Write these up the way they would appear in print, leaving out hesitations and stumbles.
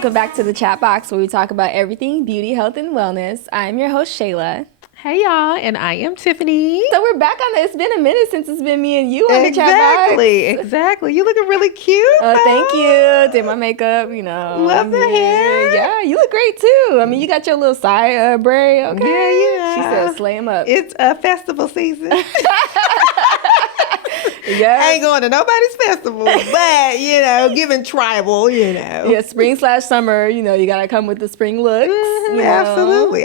welcome back to the Chatbox, where we talk about everything beauty, health, and wellness. I'm your host, Shayla. Hey y'all, and I am Tiffany. So we're back on It's been a minute since it's been me and you on the Chatbox. Exactly. You looking really cute. Oh, thank you. Did my makeup, you know. Love the hair. Yeah, you look great too. I mean, you got your little side braid. Okay. Yeah. She said, slay 'em up. It's a festival season. Yeah. I ain't going to nobody's festival, but, giving tribal, Yeah, spring/summer, you got to come with the spring looks. Absolutely.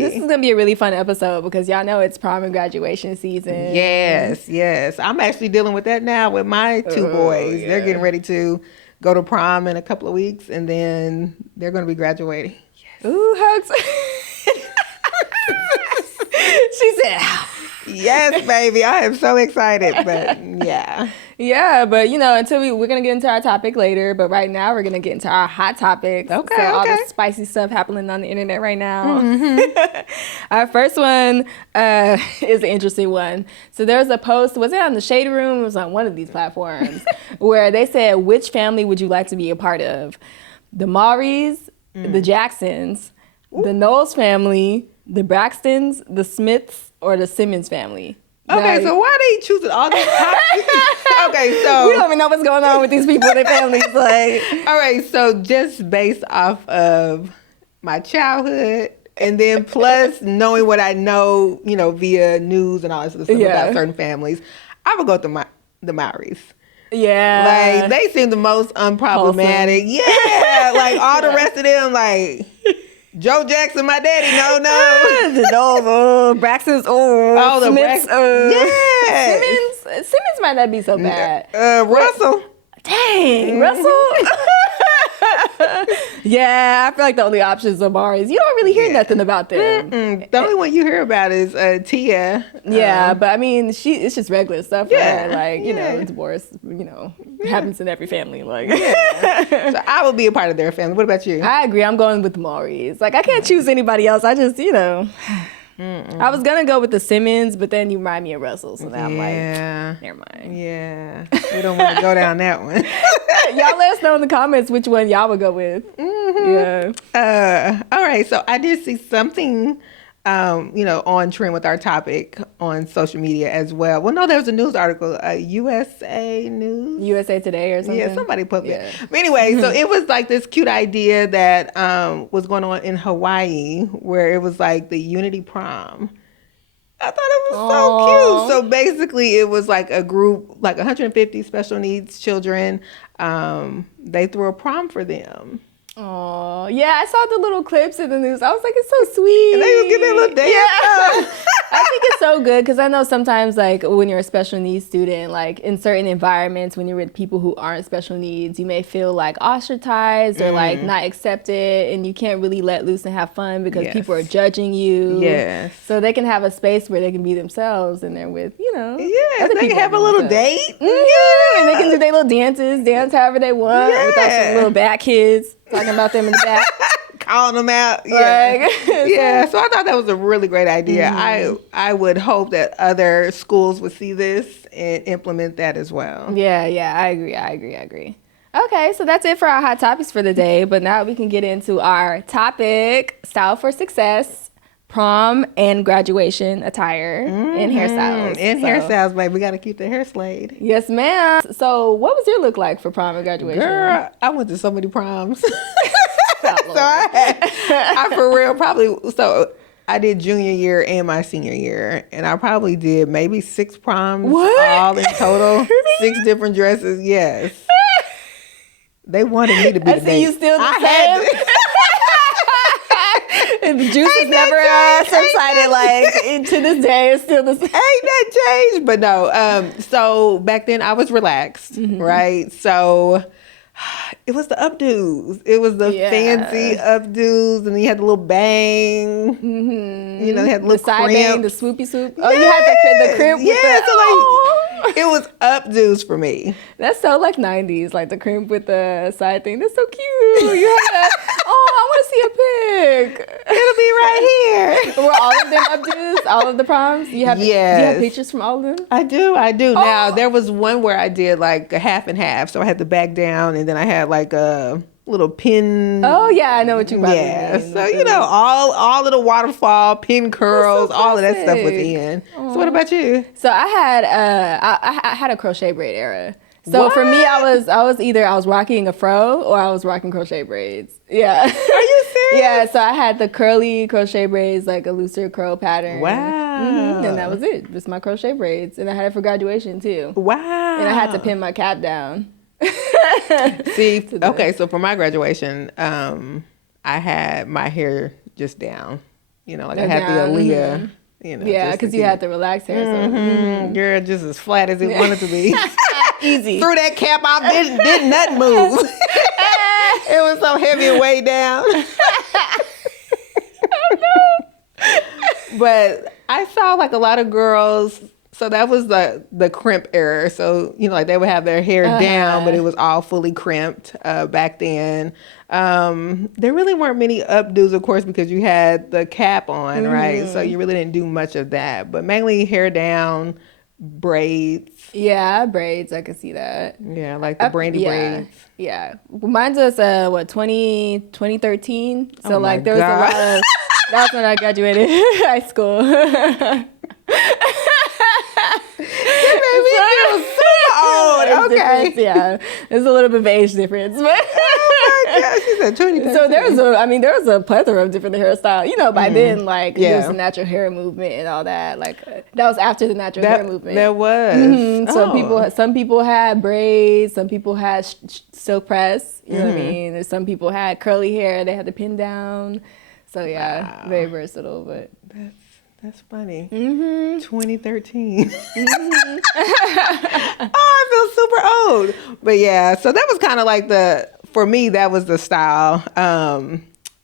This is going to be a really fun episode because y'all know it's prom and graduation season. Yes. I'm actually dealing with that now with my two boys. Yeah. They're getting ready to go to prom in a couple of weeks, and then they're going to be graduating. Yes. Ooh, hugs. She said, yes, baby. I am so excited, but yeah. Yeah, but until we're going to get into our topic later, but right now we're going to get into our hot topics. Okay. All the spicy stuff happening on the internet right now. Mm-hmm. Our first one is an interesting one. So there was a post, was it on the Shade Room? It was on one of these platforms where they said, which family would you like to be a part of? The Mauries, the Jacksons, the Knowles family, the Braxtons, the Smiths, or the Simmons family. Okay, so why are they choosing all these topics? Okay, so we don't even know what's going on with these people and their families. Like, all right, so just based off of my childhood, and then plus knowing what I know, via news and all this other stuff about certain families, I would go with the Maoris. Yeah, like they seem the most unproblematic. Wholesome. Yeah, like all the rest of them, like. Joe Jackson, my daddy, no. Braxton's, the Smiths, yes. Simmons might not be so bad. Russell. Dang, Russell. Yeah, I feel like the only options are Maury's. You don't really hear nothing about them. The only one you hear about is Tia. Yeah, but I mean, it's just regular stuff for her. Like, divorce, happens in every family. Like, So I would be a part of their family. What about you? I agree. I'm going with the Maury's. Like, I can't choose anybody else. I just, I was gonna go with the Simmons, but then you remind me of Russell, so now I'm like, never mind. Yeah, we don't want to go down that one. Y'all let us know in the comments which one y'all would go with. Mm-hmm. Yeah. All right, so I did see something, on trend with our topic on social media as well. Well, no, there was a news article, USA News, USA Today or something. Yeah, somebody posted it. But anyway, so it was like this cute idea that was going on in Hawaii, where it was like the Unity Prom. I thought it was so cute. So basically, it was like a group, like 150 special needs children. They threw a prom for them. Oh, yeah, I saw the little clips in the news. I was like, it's so sweet. And they was getting their little dance. Yeah. I think it's so good because I know sometimes, like, when you're a special needs student, like, in certain environments, when you're with people who aren't special needs, you may feel, like, ostracized or, like, not accepted, and you can't really let loose and have fun because people are judging you. Yes. So they can have a space where they can be themselves, and they're with, Yeah, they can have a little date. Mm-hmm. And they can do their little dance however they want without some little bad kids talking about them in the back. Calling them out. Yeah. So I thought that was a really great idea. I would hope that other schools would see this and implement that as well. Yeah, I agree. Okay, so that's it for our hot topics for the day. But now we can get into our topic, style for success, prom and graduation attire and hairstyles. Hairstyles, baby. We got to keep the hair slayed. Yes, ma'am. So what was your look like for prom and graduation? Girl, I went to so many proms. I for real I did junior year and my senior year, and I probably did maybe 6 proms all in total. 6 different dresses. Yes, they wanted me to be the date. You still the same. And the juice has never subsided. Like, to this day, it's still the same. Ain't that changed? But no. So back then, I was relaxed, right? So it was the updos. It was the fancy updos, and then you had the little bang. Mm-hmm. They had the little side crimp. bang, the swoopy swoop. Oh, you had the crimp. Yeah, it was updos for me. That's so like 90s, like the crimp with the side thing. That's so cute. You had that. I want to see a pic. It'll be right here. Were all of them updos? All of the proms? Do you have pictures from all of them? I do. Now, there was one where I did like a half and half. So I had the back down, and then I had like a little pin. Oh yeah, I know what you about. Yeah, so all of the waterfall, pin curls, all of that stuff was in. Aww. So what about you? So I had I had a crochet braid era. So for me, I was rocking a fro or I was rocking crochet braids. Yeah. Are you serious? Yeah. So I had the curly crochet braids, like a looser curl pattern. Wow. And that was it. Just my crochet braids, and I had it for graduation too. Wow. And I had to pin my cap down. See, okay, so for my graduation, I had my hair just down. Like I had the Aaliyah. Yeah, because you had the relaxed hair. So. Girl, just as flat as it wanted to be. Easy. Threw that cap off, did nothing move. It was so heavy and way down. But I saw like a lot of girls. So that was the crimp era. So, like they would have their hair down, but it was all fully crimped back then. There really weren't many updos, of course, because you had the cap on, right? So you really didn't do much of that. But mainly hair down, braids. Yeah, braids. I could see that. Yeah, like the brandy braids. Yeah. Mine was, 2013. So, there was a lot of... That's when I graduated high school. It made me feel super old. Okay. Yeah, there's a little bit of age difference. But oh my gosh, she said 2013. So there was a plethora of different hairstyles. By then, there was the natural hair movement and all that. That was after the natural hair movement. There was. Some people had braids. Some people had silk press. You know what I mean? And some people had curly hair. They had the pin down. So yeah, very versatile. But that's funny. 2013. Oh, I feel super old. But yeah, so that was kind of like for me, that was the style.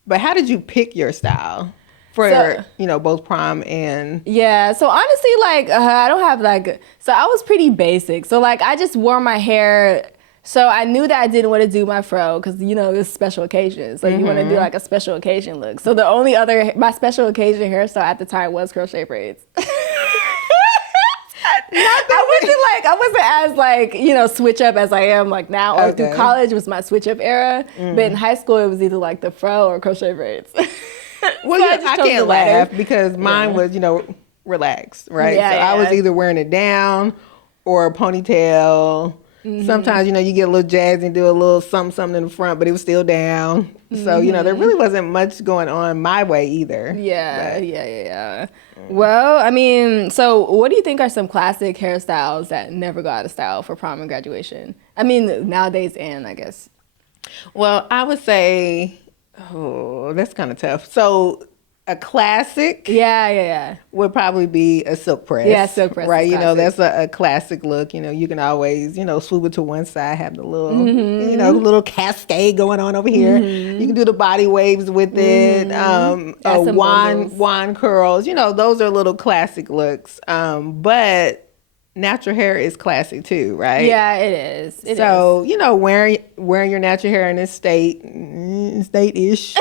But how did you pick your style for, both prom and... Yeah, so honestly, I don't have so I was pretty basic. So I just wore my hair... So I knew that I didn't want to do my fro because, it's special occasions. So you want to do a special occasion look. So the only my special occasion hairstyle at the time was crochet braids. I wasn't as switch up as I am now. Or through college was my switch up era. But in high school, it was either the fro or crochet braids. Well, I can't laugh because mine was, relaxed, right? Yeah, so I was either wearing it down or a ponytail. Sometimes, you get a little jazzy and do a little something in the front, but it was still down. So, there really wasn't much going on my way either. Yeah. Well, so what do you think are some classic hairstyles that never go out of style for prom and graduation? Nowadays and I guess. Well, I would say, that's kind of tough. So a classic would probably be a silk press. Yeah, silk press. Right, that's a classic look. You can always, swoop it to one side, have the little, little cascade going on over here. You can do the body waves with it. Wand curls. Those are little classic looks. But natural hair is classic too, right? Yeah, it is. So, wearing your natural hair in this state-ish.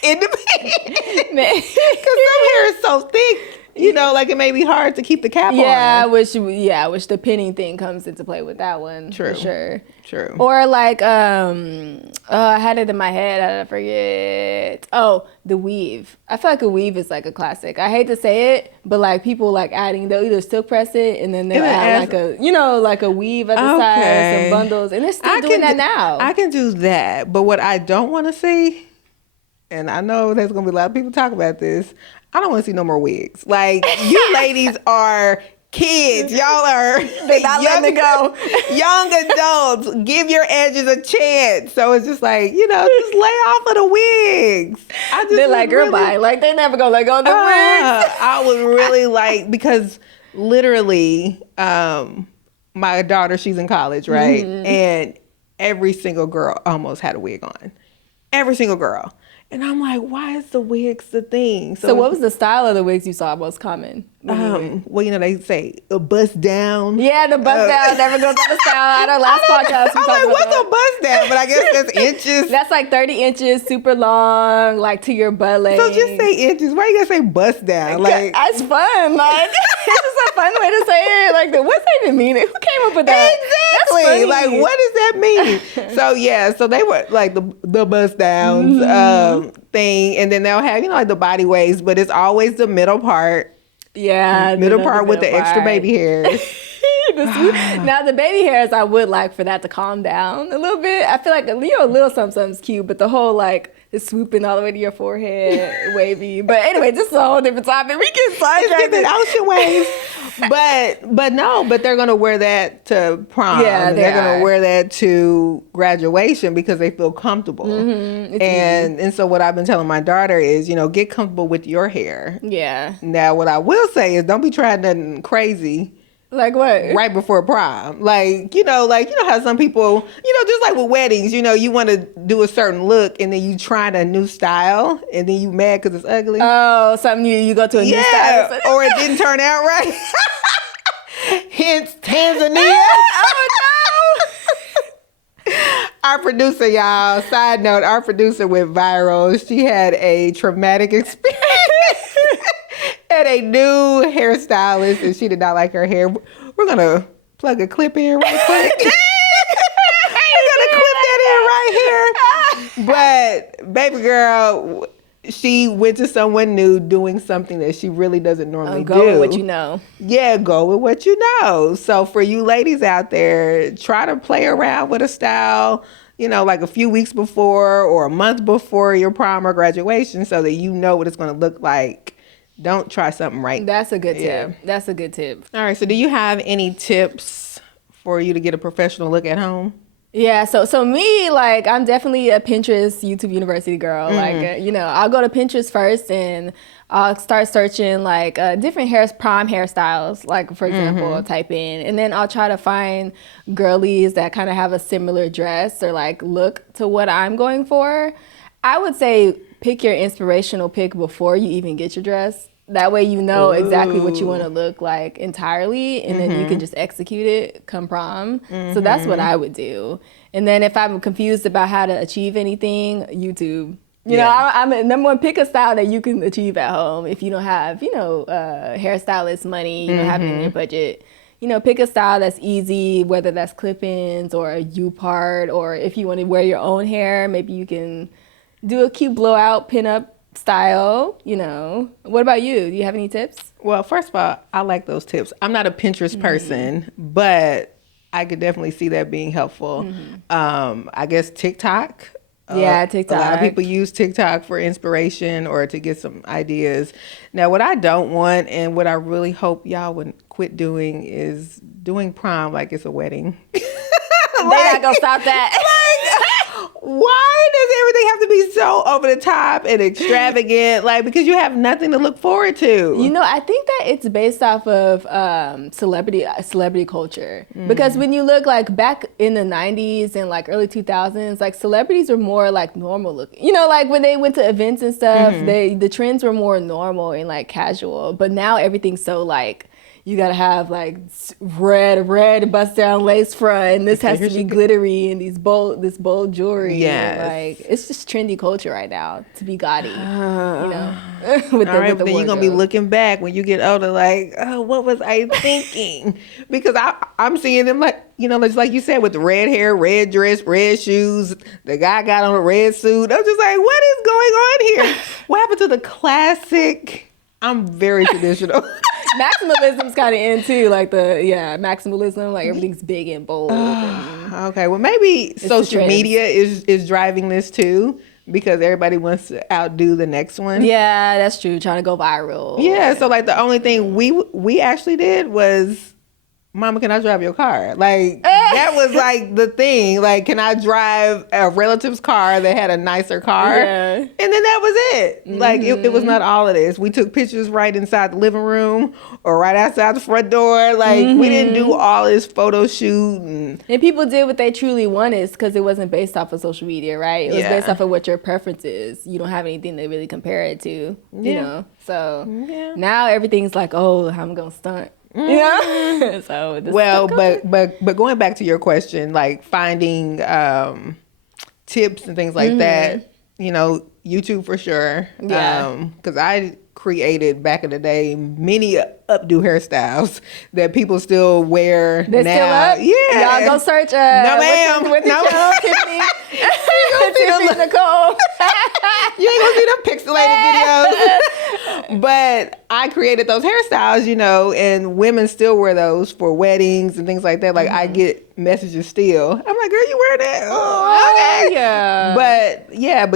Independent. Because some hair is so thick, it may be hard to keep the cap on. Yeah, which the pinning thing comes into play with that one. True. For sure. True. Or I had it in my head. How did I forget? Oh, the weave. I feel like a weave is a classic. I hate to say it, but people adding, they'll either still press it and then they'll add a weave at the side, some bundles, and they're still doing that now. I can do that, but what I don't want to see, and I know there's going to be a lot of people talk about this, I don't want to see no more wigs. You ladies are kids. Y'all are they're not letting it go. Young adults. Give your edges a chance. So it's just just lay off of the wigs. They're goodbye. They're never going to let go of the wigs. I would really because literally my daughter, she's in college, right? And every single girl almost had a wig on. Every single girl. And I'm like, why is the wigs the thing? So what was the style of the wigs you saw most common? They say a bust down. Yeah, the bust down never goes out of style. At our last podcast, we talked about what's a bust down? But I guess that's inches. That's 30 inches, super long, to your butt length. So just say inches. Why you gotta say bust down? It's fun. It's just a fun way to say it. What's that even mean? Who came up with that? Exactly. Exactly. Like, what does that mean? So yeah, so they were like the bust downs thing, and then they'll have like the body waves, but it's always the middle part. Yeah, middle part with the extra baby hairs. Now the baby hairs, I would like for that to calm down a little bit. I feel like a little something's cute, but the whole like it's swooping all the way to your forehead, wavy. But anyway, this is a whole different topic. We can sidetrack it. Ocean waves. But they're gonna wear that to prom. Yeah, they're gonna wear that to graduation because they feel comfortable. And so what I've been telling my daughter is, get comfortable with your hair. Yeah. Now what I will say is don't be trying nothing crazy. Like what? Right before prom. Like how some people, just like with weddings, you want to do a certain look and then you try a new style and then you mad because it's ugly. Oh, something you go to a new style. Or it didn't turn out right. Hence Tanzania. Oh no. Our producer, y'all, side note, our producer went viral. She had a traumatic experience. Had a new hairstylist and she did not like her hair. We're gonna plug a clip in right quick. We're gonna clip that in right here. But baby girl, she went to someone new doing something that she really doesn't normally do. Go with what you know. Yeah, go with what you know. So for you ladies out there, try to play around with a style, like a few weeks before or a month before your prom or graduation so that you know what it's gonna look like. Don't try something right. That's a good tip. That's a good tip. All right. So do you have any tips for you to get a professional look at home? Yeah. So me, like, I'm definitely a Pinterest YouTube University girl. Like, I'll go to Pinterest first and I'll start searching like different prom hairstyles. Like, for example, I'll type in, and then I'll try to find girlies that kind of have a similar dress or like look to what I'm going for. I would say pick your inspirational pick before you even get your dress. That way you know exactly what you want to look like entirely, and then you can just execute it come prom. So that's what I would do. And then if I'm confused about how to achieve anything, YouTube. I'm a number one, pick a style that you can achieve at home. If you don't have, hairstylist money, you don't have it in your budget. Pick a style that's easy, whether that's clip-ins or a U-part, or if you want to wear your own hair, maybe you can do a cute blowout pin-up style. What about you? Do you have any tips? Well, first of all, I like those tips. I'm not a Pinterest person, but I could definitely see that being helpful. I guess TikTok. Yeah, TikTok. A lot of people use TikTok for inspiration or to get some ideas. Now, what I don't want and what I really hope y'all wouldn't quit doing is doing prom like it's a wedding. They're not gonna stop that. Why does everything have to be so over the top and extravagant? Like, because you have nothing to look forward to. I think that it's based off of celebrity culture. Because when you look like back in the 90s and like early 2000s, like celebrities were more like normal looking. Like when they went to events and stuff, the trends were more normal and like casual. But now everything's so like, you gotta have like red bust down lace front, and this has to be glittery and this bold jewelry. Yeah, like it's just trendy culture right now to be gaudy. With then you're gonna be looking back when you get older, like, oh, what was I thinking? Because I'm seeing them like, just like you said, with the red hair, red dress, red shoes. The guy got on a red suit. I'm just like, what is going on here? What happened to the classic? I'm very traditional. Maximalism's kind of in too, like maximalism, like everything's big and bold. Okay, well maybe social media is driving this too, because everybody wants to outdo the next one. Yeah, that's true. Trying to go viral. Yeah, so like the only thing we actually did was, Mama, can I drive your car? Like, that was like the thing. Like, can I drive a relative's car that had a nicer car? Yeah. And then that was it. Like, it was not all of this. We took pictures right inside the living room or right outside the front door. Like, we didn't do all this photo shoot. And people did what they truly wanted because it wasn't based off of social media, right? It was based off of what your preference is. You don't have anything to really compare it to, So now everything's like, oh, I'm going to stunt. So but going back to your question, like finding tips and things like that, YouTube for sure. Because I created back in the day many updo hairstyles that people still wear They're now. still up? Yeah. Y'all go search. No, ma'am. What's your No. channel, Tiffany? Tiffany Nicole. You ain't gonna see them pixelated videos. But I created those hairstyles, you know, and women still wear those for weddings and things like that. Like I get messages still. I'm like, girl, you wear that? Oh, okay. Yeah. But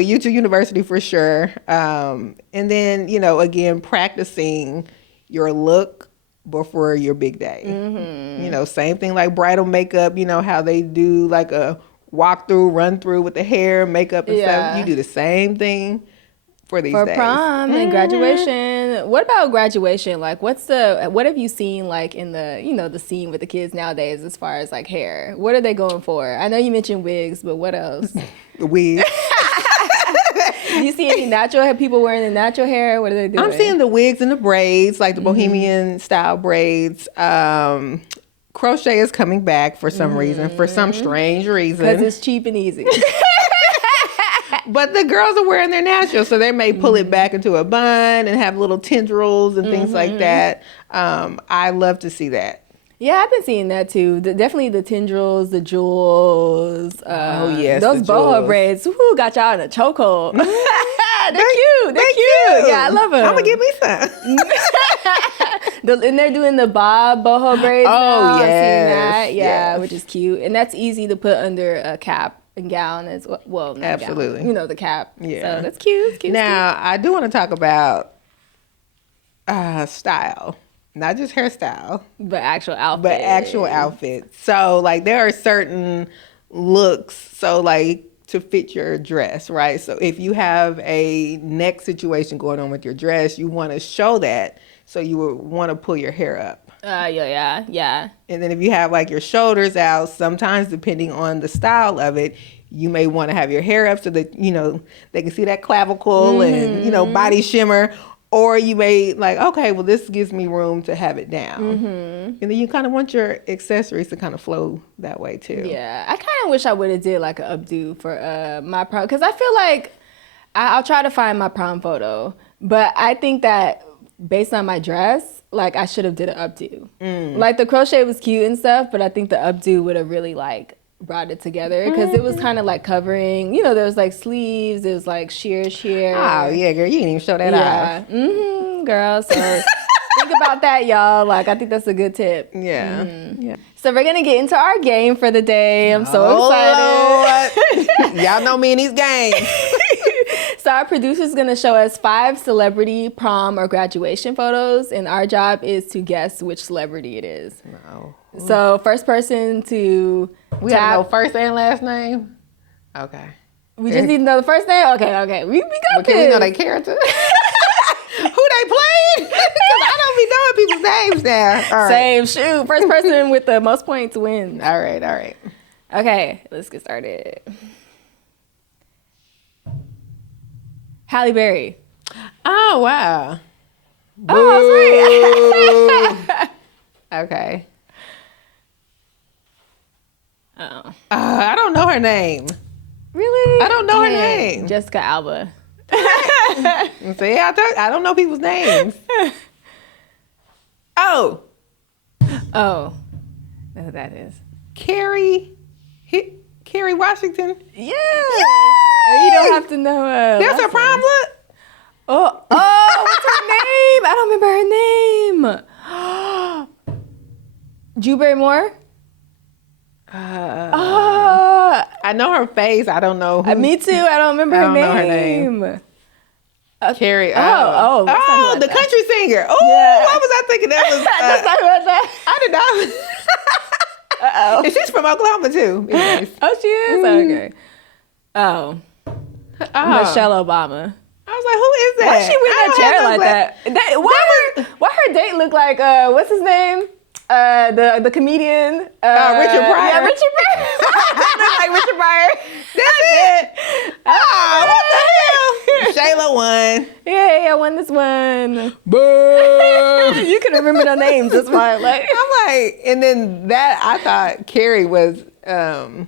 YouTube University for sure. And then, you know, again, practicing your look before your big day. You know, same thing like bridal makeup, you know, how they do like a walk through, run through with the hair, makeup and stuff. You do the same thing for these days. Prom and graduation. What about graduation? Like what have you seen like in the, you know, the scene with the kids nowadays as far as like hair? What are they going for? I know you mentioned wigs, but what else? The wig. Do you see any natural hair? People wearing the natural hair? What are they doing? I'm seeing the wigs and the braids, like the bohemian style braids. Crochet is coming back for some reason, for some strange reason. Because it's cheap and easy. But the girls are wearing their natural, so they may pull it back into a bun and have little tendrils and things like that. I love to see that. Yeah, I've been seeing that too. Definitely the tendrils, the jewels. Those boho braids. Woo, got y'all in a chokehold. They're cute. They're cute. Yeah, I love them. I'm gonna get me some. And they're doing the bob boho braids now. Yes. I'm seeing that. Yeah, yes. which is cute. And that's easy to put under a cap and gown as well. Well, not absolutely. Gown, you know, the cap. Yeah. So that's cute. It's cute. Now, I do want to talk about style. Not just hairstyle. But actual outfits. So, like, there are certain looks, so, like, to fit your dress, right? So, if you have a neck situation going on with your dress, you want to show that. So, you would want to pull your hair up. Yeah. And then if you have, like, your shoulders out, sometimes, depending on the style of it, you may want to have your hair up so that, you know, they can see that clavicle and, you know, body shimmer. Or you may like, okay, well, this gives me room to have it down. And then you kind of want your accessories to kind of flow that way too. Yeah, I kind of wish I would have did like an updo for my prom. Because I feel like I'll try to find my prom photo. But I think that based on my dress, like I should have did an updo. Like the crochet was cute and stuff, but I think the updo would have really like brought it together because it was kind of like covering, you know, there was like sleeves, there was like sheer. Oh yeah, girl, you didn't even show that off. Girl, so think about that, y'all. Like I think that's a good tip. Yeah. So we're gonna get into our game for the day. I'm so excited. Y'all know me in these games. So our producer's gonna show us 5 celebrity prom or graduation photos, and our job is to guess which celebrity it is. No. So first person to We have to know first and last name? Okay. We just need to know the first name? Okay. We got but can we know their character? Who they played? Because I don't be knowing people's names now. All right. Same, shoot. First person with the most points wins. All right. Okay, let's get started. Halle Berry. Oh, wow. Oh, I was right. Okay. Oh. I don't know her name. Really? I don't know her name. Jessica Alba. See, I don't know people's names. Oh. Oh. That's what that is. Kerry Washington. Yeah. You don't have to know. That's her prom look? Oh, what's her name? I don't remember her name. Drew Barrymore? I know her face. I don't know who. Me too. I don't remember her name. Know her name. Carrie. The country singer. Oh, yeah. Why was I thinking that was? Let's talk about that. I did not. And she's from Oklahoma too. Anyways. Oh, she is. Okay. Oh, Michelle Obama. I was like, who is that? Why she wear that chair like that? Why her date look like what's his name? The comedian Richard Pryor. Yeah, Richard Pryor. Like Richard Pryor. That's it. Oh, what the hell? Shayla won. Yeah, I won this one. Boo! You can remember their names. That's why. Like I'm like, and then that I thought Carrie was an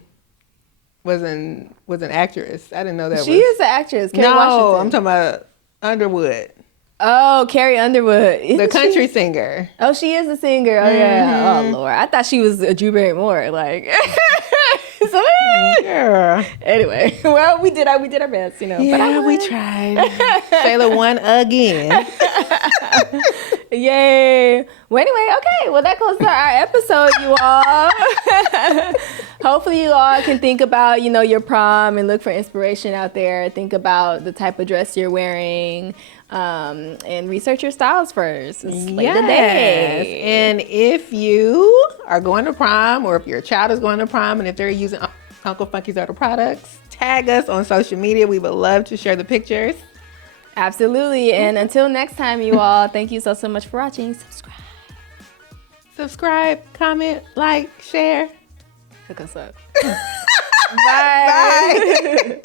actress. I didn't know that. She is an actress. Kerry Washington. I'm talking about Underwood. Oh, Carrie Underwood. The country singer. Oh, she is a singer. Oh, yeah. Oh, Lord. I thought she was a Drew Barrymore. Like, Yeah. Anyway, well, we did our best, you know. Yeah, but we tried. Sailor won again. Yay. Well, anyway, okay. Well, that closes our episode, you all. Hopefully you all can think about, you know, your prom and look for inspiration out there. Think about the type of dress you're wearing, and research your styles first. It's late the day. And if you are going to prom, or if your child is going to prom, and if they're using Uncle Funky's other products, tag us on social media. We would love to share the pictures. Absolutely. And until next time, you all, thank you so much for watching. Subscribe, comment, like, share. Hook us up. Bye. Bye.